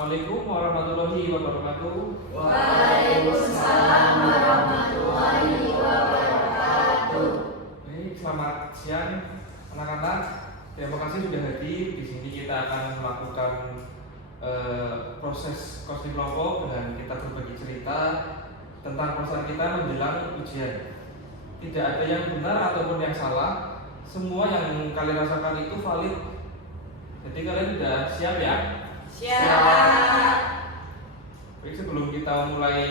Assalamualaikum warahmatullahi wabarakatuh. Waalaikumsalam warahmatullahi wabarakatuh. Baik, selamat siang anak-anak. Terima kasih sudah hadir. Di sini kita akan melakukan proses coaching kelompok dengan kita berbagi cerita tentang perasaan kita menjelang ujian. Tidak ada yang benar ataupun yang salah. Semua yang kalian rasakan itu valid. Jadi kalian sudah siap ya? Siap. Baik, sebelum kita mulai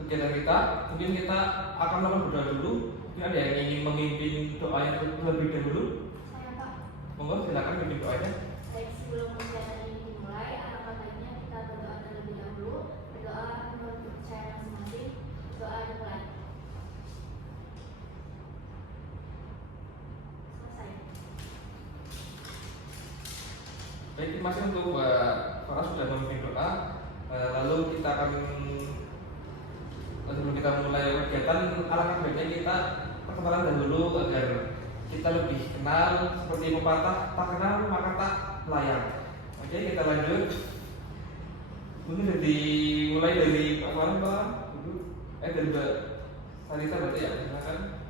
kegiatan kita, mungkin kita akan melakukan berdoa dulu. Mungkin ada yang ingin memimpin doa yang terlebih dahulu? Saya Pak. Monggo silakan pimpin doanya. Baik, sebelum kegiatan ini dimulai, alangkah baiknya kita berdoa terlebih dahulu. Berdoa menurut kepercayaan masing-masing. Doa dimulai. Selesai. Baik, terima kasih untuk Mbak Farah sudah memimpin doa. Lalu kita akan sebelum kita mulai kegiatan, alangkah baiknya kita perkenalan dahulu agar kita lebih kenal. Seperti pepatah, tak kenal maka tak layak. Oke, kita lanjut. Mungkin dimulai dari Pak Farah, Pak. Dari Mbak Sarita berarti ya, silakan.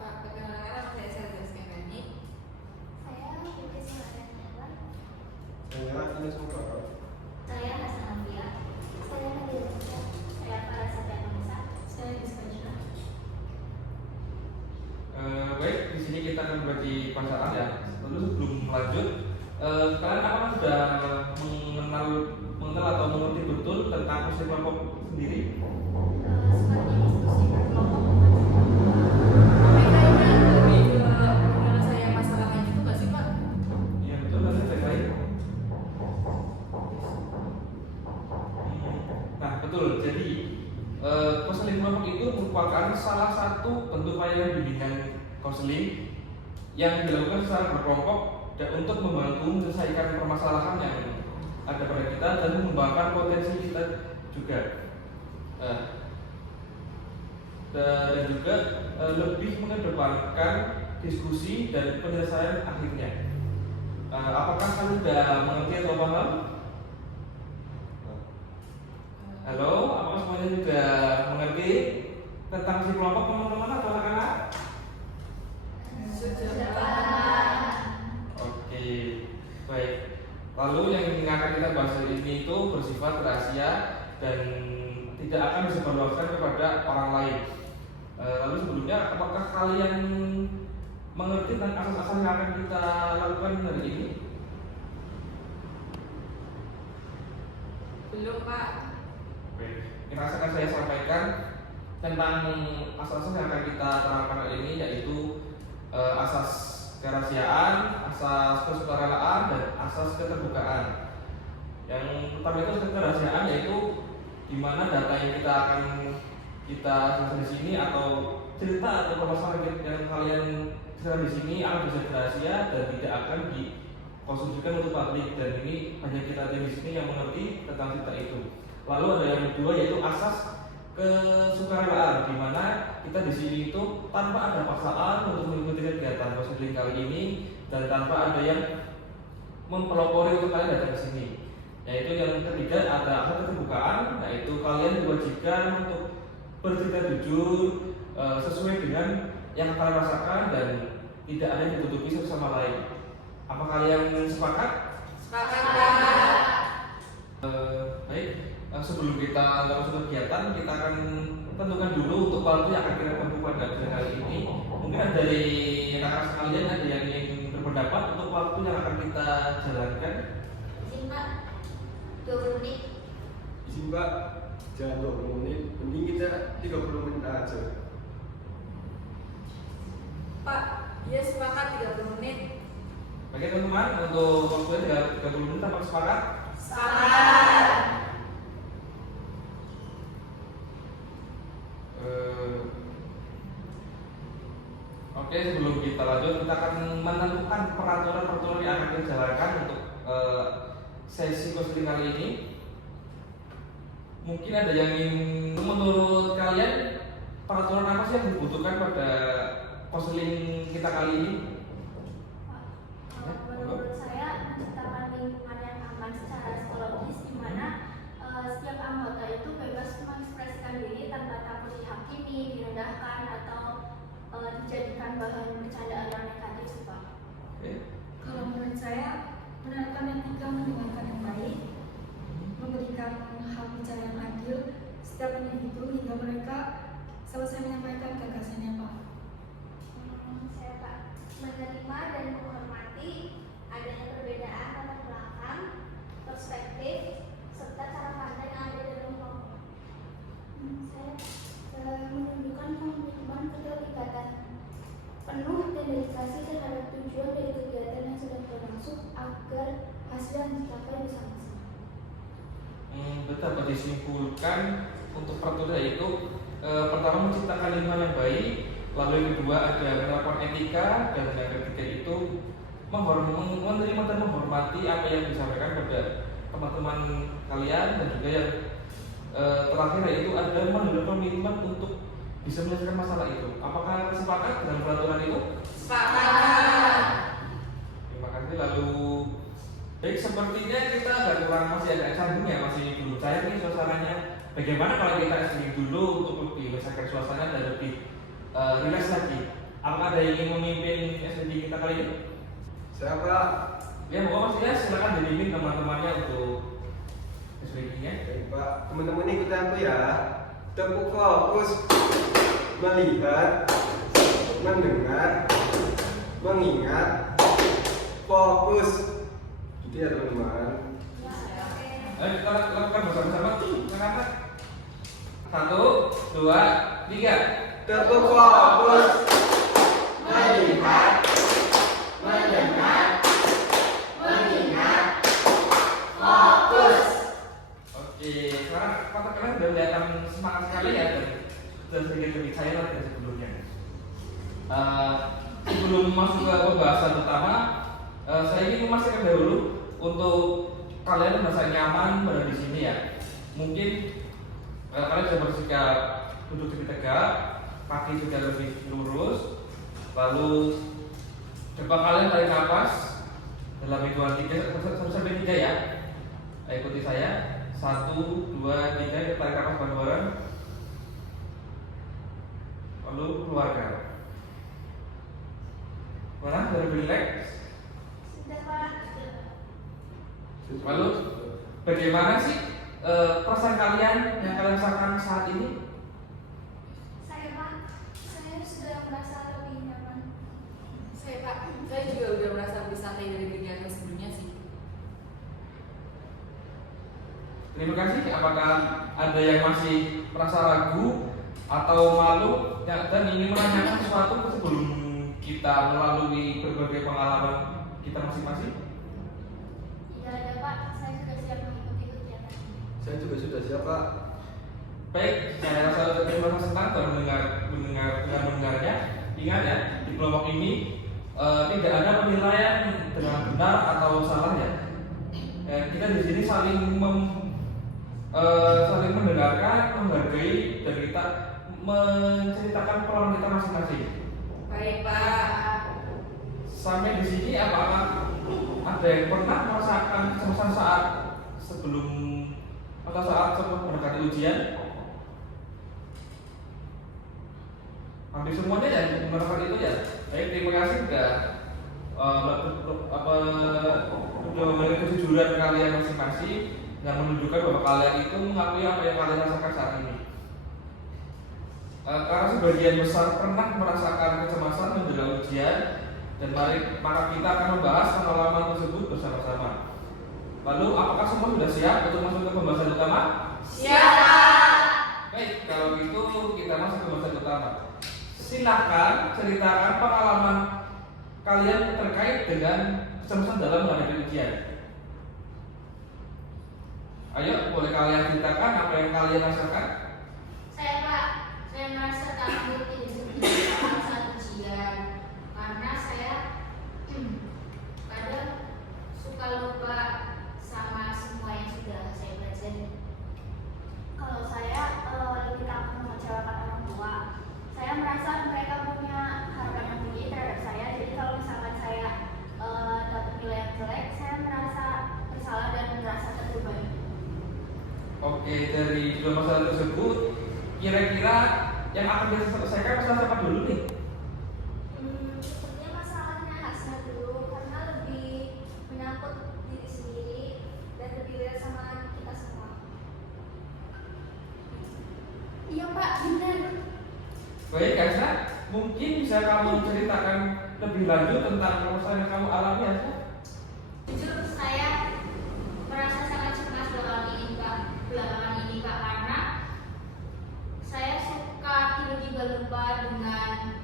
Pak, perkenalkan saya Sarita Skandani. Saya Putri Singatena. Saya Anies Mubarak. Saya Hasan Ambia. Saya Nadia Musa. Saya Farah Safian Musa. Saya Gisma. Baik, di sini kita akan berbagi perasaan ya. Lalu sebelum lanjut, kalian apakah sudah mengenal atau mengerti betul tentang proses kelompok sendiri? Seperti diskusi berkelompok. Tapi kayaknya lebih ke penyelesaian masalahnya gitu nggak sih Pak? Iya betul, nanti baik-baik. Nah betul, jadi konseling kelompok itu merupakan salah satu bentuk pelayanan bimbingan konseling yang dilakukan secara berkelompok dan untuk membantu menyelesaikan permasalahan yang ada pada kita dan mengembangkan potensi kita juga. Dan juga lebih mengedepankan diskusi dan penyelesaian akhirnya. Apakah kalian sudah mengerti atau paham? Halo, apakah semuanya sudah mengerti tentang si kelompok teman-teman atau anak-anak? Sudah Oke, baik. Lalu yang akan kita bahas hari ini itu bersifat rahasia dan tidak akan disebarluaskan kepada orang lain. Lalu sebelumnya, apakah kalian mengerti tentang asas-asas yang akan kita lakukan hari ini? belum Pak. Baik, ini akan saya sampaikan tentang asas-asas yang akan kita terapkan hari ini, yaitu asas kerahasiaan, asas kesukarelaan, dan asas keterbukaan. Yang pertama itu asas kerahasiaan, yaitu di mana data yang kita akan jelaskan di sini atau cerita atau permasalahan yang kalian jelaskan di sini akan bisa rahasia dan tidak akan dikonsumsikan untuk publik, dan ini hanya kita di sini yang mengerti tentang cerita itu. Lalu ada yang kedua yaitu asas kesukarelaan, di mana kita di sini itu tanpa ada paksaan untuk mengikuti kegiatan konseling kali ini dan tanpa ada yang mempelopori untuk kalian datang ke sini. Yaitu yang ketiga ada asas keterbukaan, yaitu kalian diwajibkan untuk bercerita jujur sesuai dengan yang kalian rasakan dan tidak ada yang ditutupi satu sama lain. Apa kalian sepakat? Sepakat Pak. Baik, sebelum kita langsung kegiatan, kita akan tentukan dulu untuk waktu yang akan kita tempuh pada kali ini. Mungkin ada dari kakak sekalian ada yang ingin berpendapat untuk waktu yang akan kita jalankan. Izin Pak. 20 menit. Izin Mbak, jangan 20 menit, mending kita 30 menit aja. Pak, ya sepakat 30 menit. Oke teman-teman, untuk waktunya 30 menit apa sepakat? Sepakat. Oke, sebelum kita lanjut, kita akan menentukan peraturan-peraturan yang akan kita jalankan untuk sesi konseling kali ini. Mungkin ada yang ingin, menurut kalian peraturan apa sih yang dibutuhkan pada konseling kita kali ini? Kalau menurut saya menciptakan lingkungan yang aman secara psikologis, di mana setiap anggota itu bebas mengekspresikan diri tanpa takut dihakimi, direndahkan, atau dijadikan bahan bercandaan yang negatif sih Pak. Kalau menurut saya, menerapkan etika mendengarkan yang baik, memberikan hak bicara yang adil setiap individu hingga mereka selesai menyampaikan gagasannya Pak. Saya Pak, menerima dan menghormati adanya perbedaan latar belakang, perspektif, serta cara pandang yang ada dalam kelompok. Saya menunjukkan komitmen keterlibatan penuh dan dedikasi terhadap tujuan dari kegiatan yang sedang berlangsung agar hasil yang dicapai bersama-sama. Dapat disimpulkan untuk peraturan yaitu pertama menciptakan lingkungan yang baik, lalu yang kedua ada menerapkan etika, dan yang ketiga itu menerima dan menghormati apa yang disampaikan pada teman-teman kalian, dan juga yang terakhir yaitu ada menurut komitmen untuk bisa menyelesaikan masalah itu. Apakah sepakat dengan peraturan itu? Sepakat. Terima kasih. Lalu baik, sepertinya kita masih agak canggung ya, masih belum cair nih suasananya. Bagaimana kalau kita streaming dulu untuk lebih menyelesaikan suasana dan lebih rileks lagi? Apakah ada yang ingin memimpin SPG kita kali ini? Siapa? Ya, pokoknya Mas Ilyas silakan dipimpin teman-temannya untuk SPG-nya. Baik Pak, teman-teman ikut aku ya. Tepuk fokus, melihat, mendengar, mengingat, fokus. Gitu ya teman-teman. Ayo kita lakukan bersama-sama. Silakan. 1, 2, 3. Tepuk fokus, melihat, mendengar, mengingat, fokus. Oke, sekarang kalian sudah kelihatan semangat sekali ya, dan sedikit lebih cair dari sebelumnya. Sebelum masuk ke pembahasan utama, saya ingin memastikan dahulu untuk kalian merasa nyaman berada di sini ya. Mungkin kalian sudah bersikap duduk lebih tegak, kaki sudah lebih lurus, lalu coba kalian tarik nafas dalam hitungan 3 sampai 3 ya. Ikuti saya. 1, 2, 3, kita tarik nafas bareng-bareng, lalu keluarkan. Mana? Sudah lebih rileks? Sudah Pak. Lalu bagaimana sih perasaan kalian yang kalian rasakan saat ini? Saya Pak, saya sudah merasa lebih nyaman. Saya Pak, saya juga udah merasa lebih santai dari kegiatan sebelumnya sih. Terima kasih. Apakah ada yang masih merasa ragu atau malu dan ingin menanyakan sesuatu sebelum kita melalui berbagai pengalaman kita masing-masing? Tidak ada Pak, saya sudah siap mengikuti kegiatan ini. Saya juga sudah siap Pak. Baik, saya rasa terima kasih senang dan mendengarnya. Ingat ya, di kelompok ini tidak ada penilaian dengan benar atau salah ya. Kita di sini saling mendengarkan, menghargai, dan kita menceritakan pengalaman kita masing-masing. Baik Pak. Sampai di sini apakah ada yang pernah merasakan kecemasan saat sebelum atau saat sebelum mendekati ujian? Hampir semuanya ya merasakan itu ya. Baik, terima kasih sudah memiliki kejujuran kalian masing-masing yang menunjukkan bahwa kalian itu mengakui apa yang kalian rasakan saat ini. Karena sebagian besar pernah merasakan kecemasan menjelang ujian, dan maka kita akan membahas pengalaman tersebut bersama-sama. Lalu, apakah semua sudah siap untuk masuk ke pembahasan utama? Siap. Baik, kalau gitu kita masuk ke pembahasan utama. Silakan ceritakan pengalaman kalian terkait dengan kecemasan dalam menghadapi ujian. Ayo, boleh kalian ceritakan apa yang kalian rasakan? Saya Pak, saya merasa takut tidak seperti saat ujian karena saya kadang suka lupa sama semua yang sudah saya pelajari. Kalau saya lebih takut mengecewakan orang tua. Saya merasa mereka punya harapan yang tinggi terhadap saya. Jadi kalau misalkan saya dapat nilai yang jelek, saya merasa Oke, dari dua masalah tersebut, kira-kira yang akan kita selesaikan masalah apa dulu nih? Sepertinya masalahnya Hasna dulu karena lebih menyangkut diri sendiri dan lebih relate sama kita semua. Iya Pak, benar. Baik, Hasna, mungkin bisa kamu ceritakan lebih lanjut tentang permasalahan yang kamu alami, Hasna? Jujur saya merasa sangat cemas belakangan ini Kak, karena saya suka tiba-tiba lupa dengan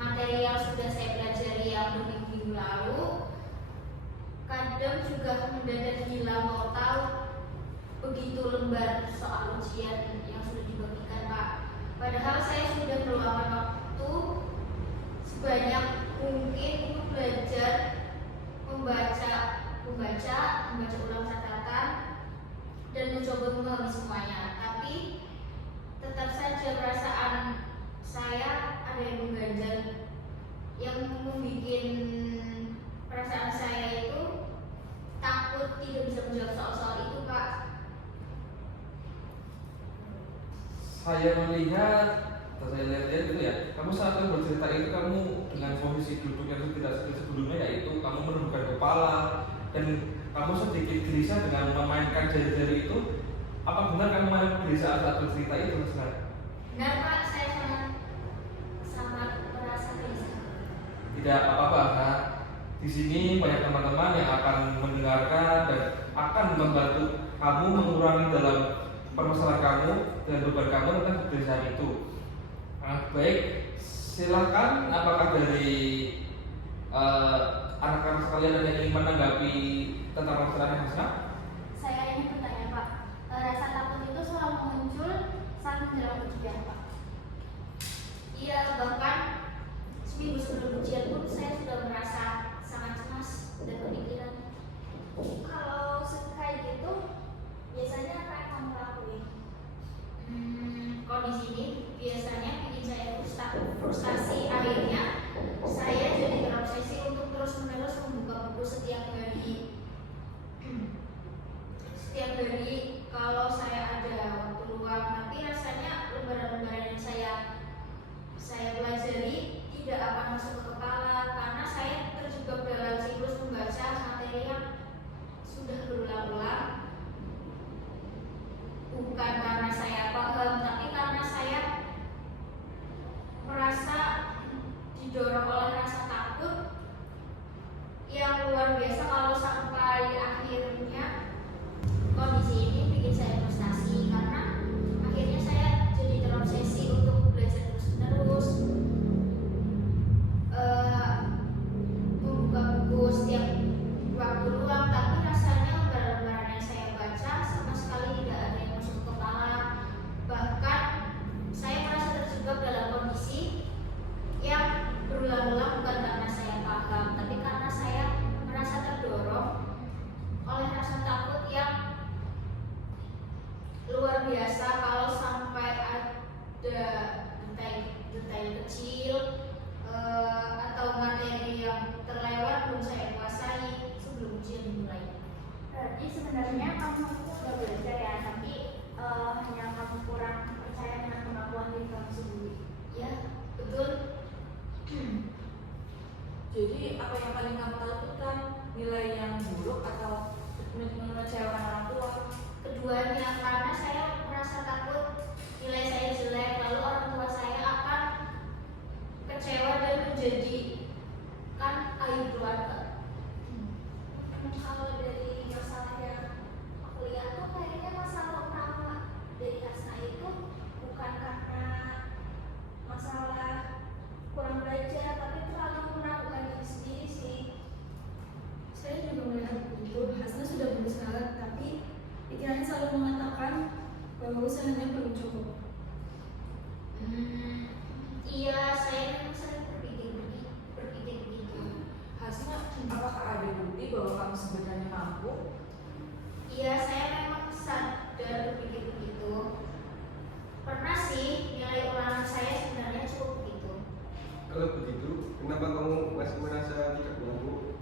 materi yang sudah saya pelajari yang berminggu lalu. Kadang juga mendadak hilang total begitu lembar soal ujian yang sudah dibagikan Pak. Padahal saya sudah meluangkan waktu sebanyak mungkin untuk belajar membaca ulang catatan dan mencoba memahami semuanya. Tapi tetap saja perasaan saya ada yang mengganjal, yang membuat perasaan saya itu takut tidak bisa menjawab soal-soal itu Kak. Saya melihat, atau saya lihat itu ya, kamu saat kamu bercerita itu kamu dengan posisi duduk yang tidak seperti sebelumnya, yaitu kamu menundukkan kepala dan kamu sedikit gelisah dengan memainkan jari-jari itu. Apa benar kamu memainkan gelisah saat bercerita itu, Hasna? Benar Pak, saya sangat merasa gelisah. Tidak apa-apa, Hasna. Di sini banyak teman-teman yang akan mendengarkan dan akan membantu kamu mengurangi dalam permasalahan kamu dan beban kamu tentang kegelisahan itu. Baik, silakan. Apakah dari anak-anak sekalian ada yang ingin menanggapi tentang permasalahan Hasna? Saya ingin bertanya Pak, rasa takut itu selalu muncul saat menjelang ujian Pak. Iya, bahkan seminggu sebelum ujian pun saya sudah merasa sangat cemas dan kepikiran. Kalau kayak gitu, biasanya apa yang kamu lakuin? Kalau di sini biasanya bikin saya frustasi, akhirnya saya jadi terobsesi untuk terus-menerus membuka buku setiap hari. Setiap hari kalau saya ada waktu luang, tapi rasanya lembaran-lembaran yang saya pelajari tidak akan masuk ke kepala karena saya terjebak dalam siklus membaca materi yang sudah berulang-ulang. Bukan karena saya paham, tapi karena saya merasa didorong oleh rasa takut yang luar biasa. Kalau sampai akhirnya kondisi ini bikin saya frustasi karena akhirnya saya jadi terobsesi untuk belajar terus-menerus, membuka buku setiap waktu luang, tapi rasanya lembaran-lembaran yang saya baca sama sekali tidak ada yang masuk ke kepala. Bahkan saya merasa terjebak dalam kondisi yang berulang-ulang, bukan karena saya paham, tapi karena saya merasa terdorong oleh rasa takut yang luar biasa. Kalau sampai ada detail kecil atau materi yang terlewat belum saya kuasai sebelum ujian dimulai. Berarti sebenarnya kamu sudah belajar ya, tapi hanya kamu kurang percaya dengan kemampuan diri kamu sendiri. Ya, betul. Jadi apa yang paling kamu takutkan, nilai yang buruk atau mengecewakan orang tua? Keduanya, karena saya merasa takut nilai saya jelek, lalu orang tua saya akan kecewa dan menjadikan aib keluarga. Kalau dari masalah yang aku lihat tuh kayaknya masalah utama dari Hasna itu bukan karena masalah kurang belajar, tapi terlalu meragukan diri sendiri sih. Saya juga melihat begitu. Hasna sudah berusaha, tapi pikirannya selalu mengatakan bahwa usahanya belum cukup. Iya, saya memang sering berpikir begitu. Hasna, apakah ada bukti bahwa kamu sebenarnya mampu? Iya, saya memang sadar berpikir begitu. Pernah sih nilai ulangan saya sebenarnya cukup begitu. Kalau begitu, kenapa kamu masih merasa tidak mampu?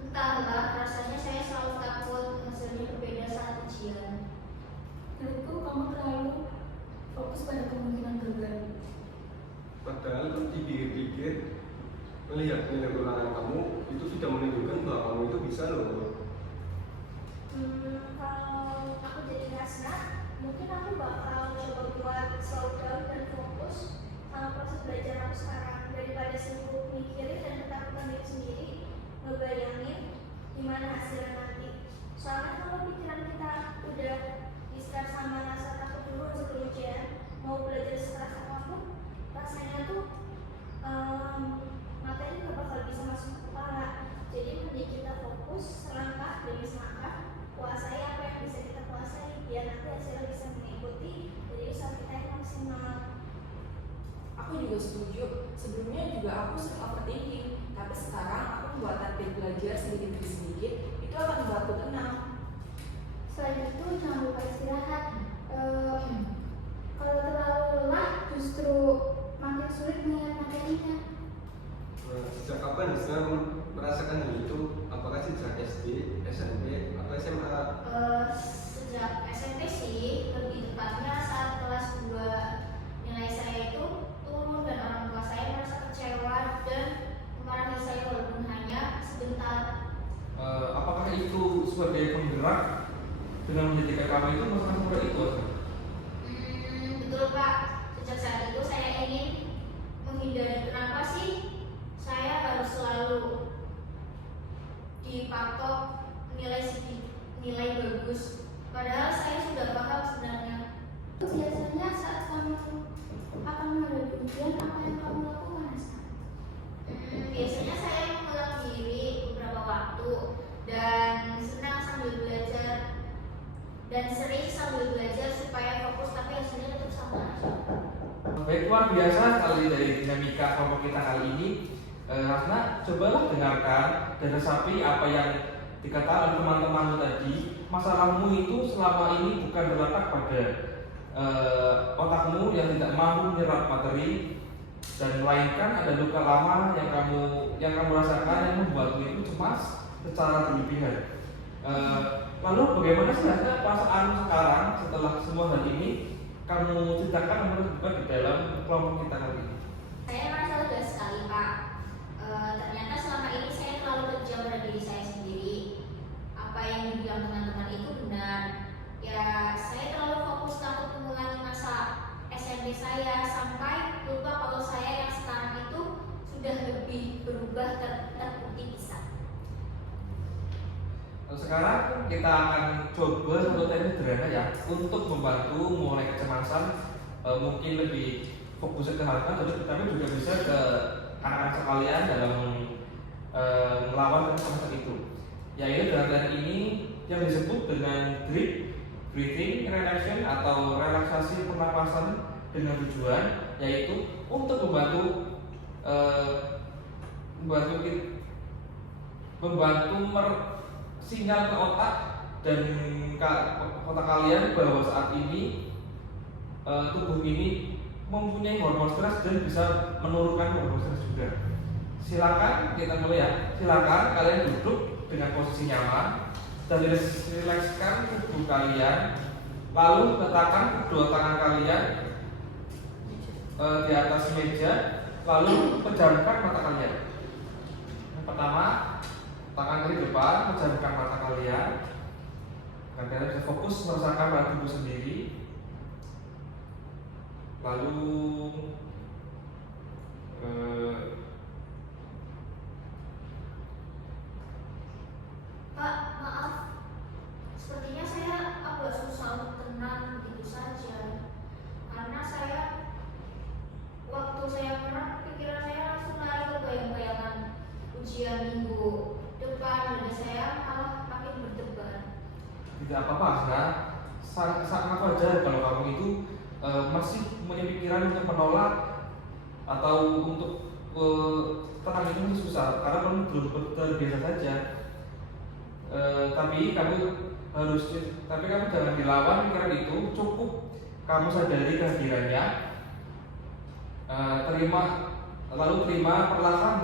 Entahlah, rasanya saya selalu takut hasilnya berbeda saat Menurutku kamu terlalu fokus pada kemungkinan gagal. Padahal kalau dipikir-pikir, melihat nilai ulangan kamu itu sudah menunjukkan bahwa kamu itu bisa loh. Kalau aku jadi Rasna, mungkin aku bakal coba buat slow down dan fokus sama proses belajar aku sekarang daripada sibuk mikirin dan ketakutan diri sendiri ngebayangin gimana hasilnya nanti. Soalnya kalau pikiran kita udah di-start sama rasa takut dulu sebelum ujian, mau belajar sekeras apapun, rasanya tuh materi gak bakal bisa masuk ke kepala. Jadi mending kita fokus selangkah demi selangkah, kuasai apa yang bisa kita kuasai biar nanti hasilnya bisa mengikuti, jadi usaha kita yang maksimal. Aku juga setuju. Sebelumnya juga aku sering overthinking, tapi sekarang aku membuat target belajar sedikit demi sedikit, itu akan membuatku tenang. Selain itu jangan lupa istirahat. Kalau terlalu lelah justru makin sulit mengingat materinya. Nah, sejak kapan Hisna merasakan hal itu? Apakah sejak SD, SMP, atau SMA? Sejak SMP sih, lebih tepatnya saat kelas 2 nilai saya itu turun dan orang tua saya merasa kecewa dan memarahi saya walaupun hanya sebentar. Apakah itu sebagai penggerak dengan menjadikan kamu itu masalah mudah itu? Betul Pak, sejak saat itu saya ingin menghindari kenapa sih saya harus selalu dipatok nilai bagus, padahal saya sudah paham sebenarnya. Biasanya saat kamu akan menghadapi ujian, apa yang kamu lakukan sekarang? Biasanya saya mengulang diri beberapa waktu dan senang sambil belajar dan sering sambil belajar supaya fokus tapi hasilnya tetap sama. Baik, luar biasa sekali dari dinamika kelompok kita kali ini. Rasna, cobalah dengarkan dan resapi apa yang dikatakan oleh teman-temanmu tadi. Masalahmu itu selama ini bukan terletak pada otakmu yang tidak mampu menyerap materi, dan melainkan ada luka lama yang kamu rasakan yang membuatmu itu cemas secara berlebihan. Lalu bagaimana sih rasanya perasaan sekarang setelah semua hal ini kamu ceritakan menurut di dalam kelompok kita kali ini? Saya merasa lega sekali Pak. Ternyata selama ini saya terlalu kejam pada diri saya sendiri. Apa yang dibilang teman-teman itu benar. Ya, saya terlalu fokus takut mengulangi masa SMP saya sampai lupa kalau saya yang sekarang itu sudah lebih berubah terbukti bisa. Sekarang kita akan coba satu teknik sederhana ya untuk membantu mulai kecemasan, mungkin lebih fokus ke hal tapi juga bisa ke anak-anak sekalian dalam melawan kecemasan itu. Yaitu dengan teknik ini yang disebut dengan deep breathing relaxation atau relaksasi pernapasan dengan tujuan yaitu untuk membantu sinyal ke otak dan otak kalian bahwa saat ini tubuh ini mempunyai hormon stres dan bisa menurunkan hormon stres juga. Silakan kita mulai ya. Silakan kalian duduk dengan posisi nyaman dan rilekskan tubuh kalian. Lalu letakkan kedua tangan kalian di atas meja. Lalu pejamkan mata kalian. Yang pertama, tangan kiri depan, pejamkan mata kalian. Agar kalian bisa fokus merasakan pada tubuh sendiri. Lalu Pak, maaf. Sepertinya saya agak susah untuk tenang begitu saja. Karena saya waktu saya merenung pikiran saya langsung lari ke bayang-bayangan ujian minggu depan dan saya malah makin berdebar. tidak apa-apa, sangat wajar kalau kamu itu masih punya pikiran untuk menolak atau untuk tenang itu masih susah karena kamu belum terbiasa saja. Tapi kamu jangan dilawan pikiran itu, cukup kamu sadari kehadirannya, terima perlahan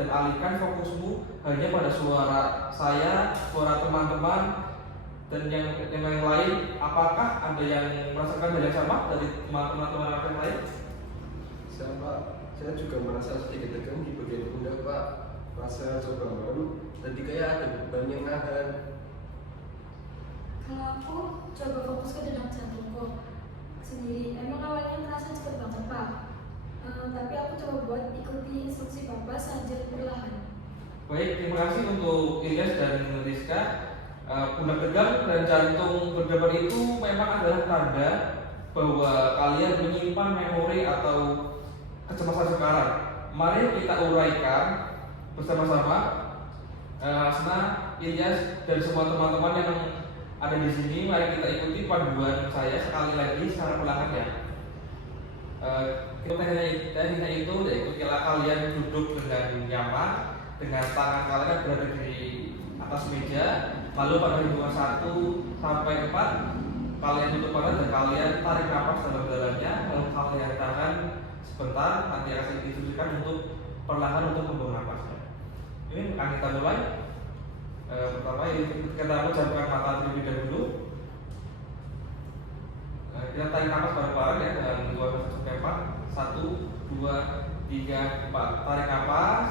dan alihkan fokusmu hanya pada suara saya, suara teman-teman, Dan yang lain, apakah ada yang merasakan hal yang sama dari teman-teman yang lain? Saya Pak, saya juga merasa sedikit tegang di bagian pundak Pak. Rasa coba malam, tadi kayak ada beban yang nahan. Kalau aku coba fokus ke detak jantungku sendiri, emang awalnya merasa cepet banget Pak. Tapi aku coba buat ikuti instruksi Bapak saja perlahan. Baik, terima kasih untuk Ilyas dan Rizka. Pundak tegang dan jantung berdebar itu memang adalah tanda bahwa kalian menyimpan memori atau kecemasan sekarang. Mari kita uraikan bersama-sama. Asna, Ilyas, dan semua teman-teman yang ada di sini, mari kita ikuti panduan saya sekali lagi secara perlahan ya. Tekniknya itu ikutilah kalian duduk dengan nyaman, dengan tangan kalian berada di atas meja. Lalu pada hitungan 1 sampai 4 kalian tutup mata dan kalian tarik nafas dalam-dalamnya. Lalu kalian tahan sebentar, nanti akan saya instruksikan untuk perlahan untuk membuang nafasnya. Ini akan kita mulai. Pertama kita pejamkan mata terlebih dahulu. Kita tarik nafas bareng-bareng ya dengan 2 sampai 4. 1, 2, 3, 4. Tarik nafas.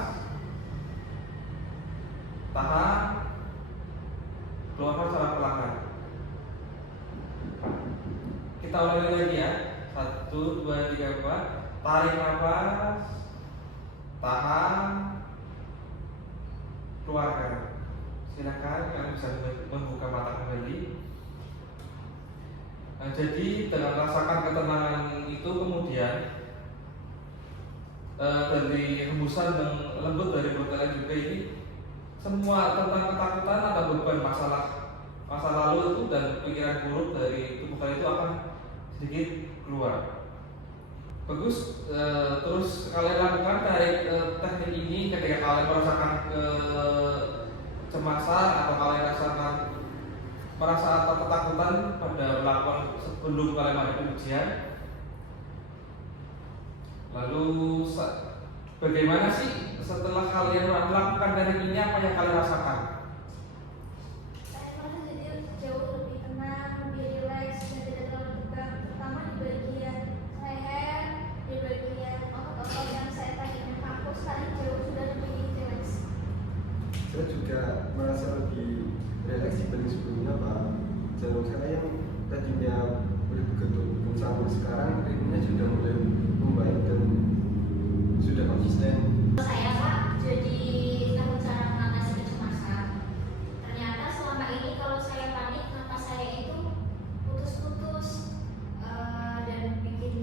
Tahan. Keluarkan secara perlahan. Kita ulangi lagi ya. 1, 2, 3, 4. Tarik nafas. Tahan. Keluarkan. Silakan kalian bisa membuka mata kembali. Jadi dengan merasakan ketenangan itu kemudian dari hembusan yang lembut dari perut kalian juga ini, semua tentang ketakutan atau beban masa lalu itu dan pikiran buruk dari tubuh kalian itu akan sedikit keluar. Bagus. Terus kalian lakukan dari teknik ini ketika kalian merasakan kecemasan atau kalian merasa atau ketakutan pada melakukan sebelum kalian menghadapi ujian. Lalu bagaimana sih setelah kalian melakukan teknik ini, apa yang kalian rasakan? Saya merasa jadi jauh lebih tenang, lebih rileks, dan tidak terlalu tegang. Terutama di bagian leher, di bagian otot-otot yang saya tadinya kaku, sekarang jauh sudah lebih rileks. Saya juga merasa lebih relaks dibanding sebelumnya Pak. Jantung saya yang tadinya bergetar sampai sekarang ritmenya sudah mulai membaik dan sudah konsisten. Saya Pak, jadi tahu cara mengatasi kecemasan. Ternyata selama ini kalau saya panik, napas saya itu putus-putus dan bikin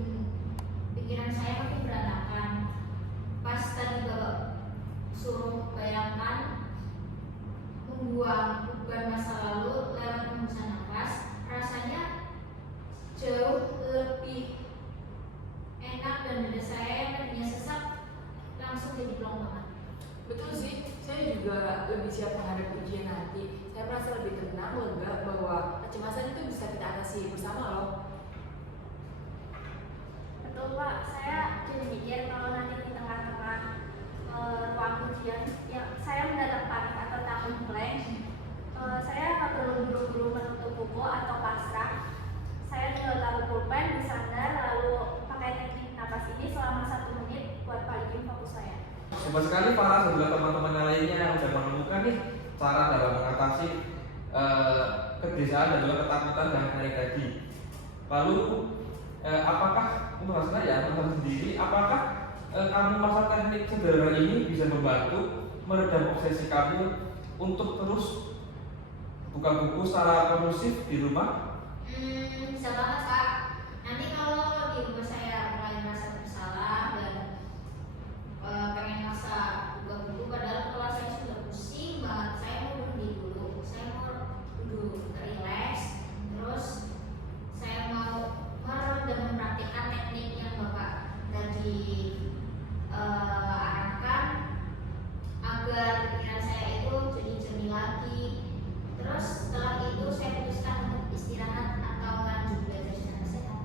pikiran saya makin berantakan. Pas tadi Bapak suruh bayangkan membuang beban masa lalu lewat hembusan nafas, rasanya jauh lebih enak dan dada saya yang tadinya sesak langsung jadi plong banget. Betul sih, saya juga lebih siap menghadapi ujian nanti. Saya merasa lebih tenang, lega bahwa kecemasan itu bisa kita atasi bersama loh. Betul Pak, saya jadi mikir kalau nanti di tengah-tengah ruang ujian yang saya mendadak panik atau takut blank, saya nggak perlu buru-buru menutup buku atau pasrah. Saya tinggal taruh pulpen, bersandar, lalu pakai teknik napas ini selama 1 menit buat balikin fokus saya. Hebat sekali para juga teman-teman yang lainnya yang sudah menemukan nih cara dalam mengatasi kegelisahan dan juga ketakutan yang hari tadi. Lalu apakah untuk Hasna ya, menurut sendiri, apakah kamu masa teknik sederhana ini bisa membantu meredam obsesi kamu untuk terus buka buku secara kompulsif di rumah? Bisa banget Kak. Nanti kalau di rumah saya mulai merasa bersalah dan pengen masa buka buku, padahal kalau saya sudah pusing banget, saya mau berhenti dulu, saya mau duduk relax, terus saya mau merem dan mempraktikkan teknik yang Bapak tadi arahkan agar pikiran saya itu jadi jernih lagi. Terus setelah itu saya putuskan untuk istirahat atau lanjut belajar secara sehat.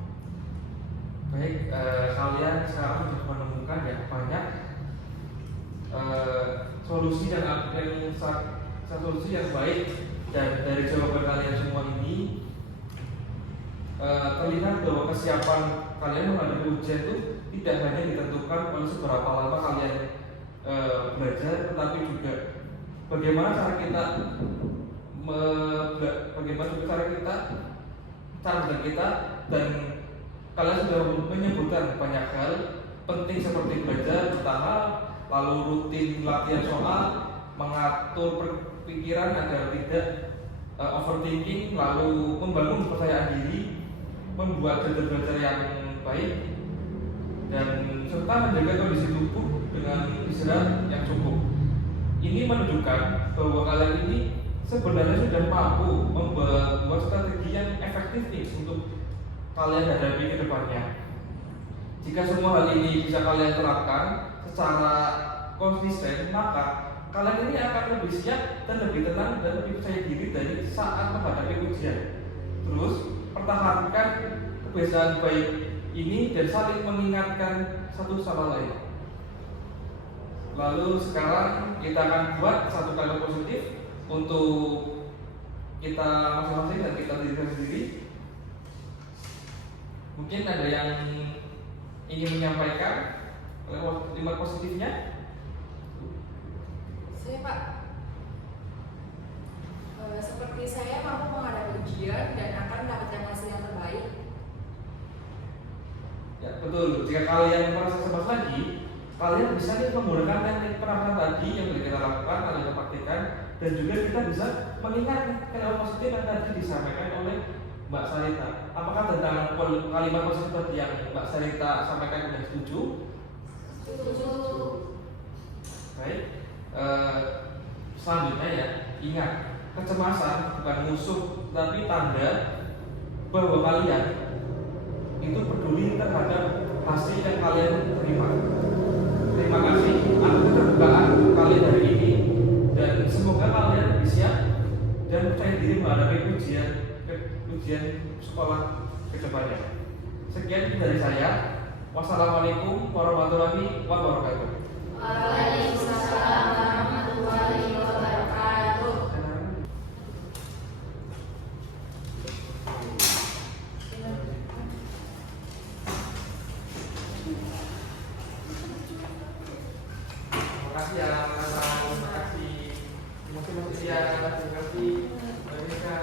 Baik, kalian sekarang sudah menemukan ya banyak solusi yang solusi yang baik Dan dari jawaban kalian semua ini terlihat bahwa kesiapan kalian menghadapi ujian itu tidak hanya ditentukan oleh seberapa lama kalian belajar, tetapi juga bagaimana cara kita cara belajar kita. Dan kalian sudah menyebutkan banyak hal penting seperti belajar pertama, lalu rutin latihan soal, mengatur pikiran agar tidak overthinking, lalu membangun kepercayaan diri, membuat jadwal belajar yang baik, dan serta menjaga kondisi tubuh dengan istirahat yang cukup. Ini menunjukkan bahwa kalian ini sebenarnya sudah mampu membuat strategi yang efektif nih untuk kalian hadapi ke depannya. Jika semua hal ini bisa kalian terapkan secara konsisten, maka kalian ini akan lebih siap dan lebih tenang dan lebih percaya diri dari saat menghadapi ujian. Terus pertahankan kebiasaan baik ini dan saling mengingatkan satu sama lain. Lalu sekarang kita akan buat satu kalimat positif untuk kita masing-masing dan kita diri sendiri. Mungkin ada yang ingin menyampaikan kalimat positifnya? Saya Pak, seperti saya mampu menghadapi ujian dan akan mendapatkan hasil yang terbaik. Ya betul. Jika kalian merasa cemas lagi, kalian bisa nih menggunakan teknik perasaan tadi yang sudah kita lakukan, kalian praktikkan, dan juga kita bisa mengingat kalimat positif yang tadi disampaikan oleh Mbak Sarita. Apakah tentang kalimat positif tadi yang Mbak Sarita sampaikan sudah setuju? Setuju. Baik. Selanjutnya ya, ingat, kecemasan bukan musuh, tapi tanda bahwa kalian itu peduli terhadap hasil yang kalian terima. Terima kasih atas keterbukaan kalian hari ini, dan semoga kalian lebih siap dan percaya diri menghadapi ujian sekolah ke depannya. Sekian dari saya. Wassalamualaikum warahmatullahi wabarakatuh. Waalaikumsalam warahmatullahi wabarakatuh. Terima kasih ya, terima kasih. Terima kasih. Terima kasih.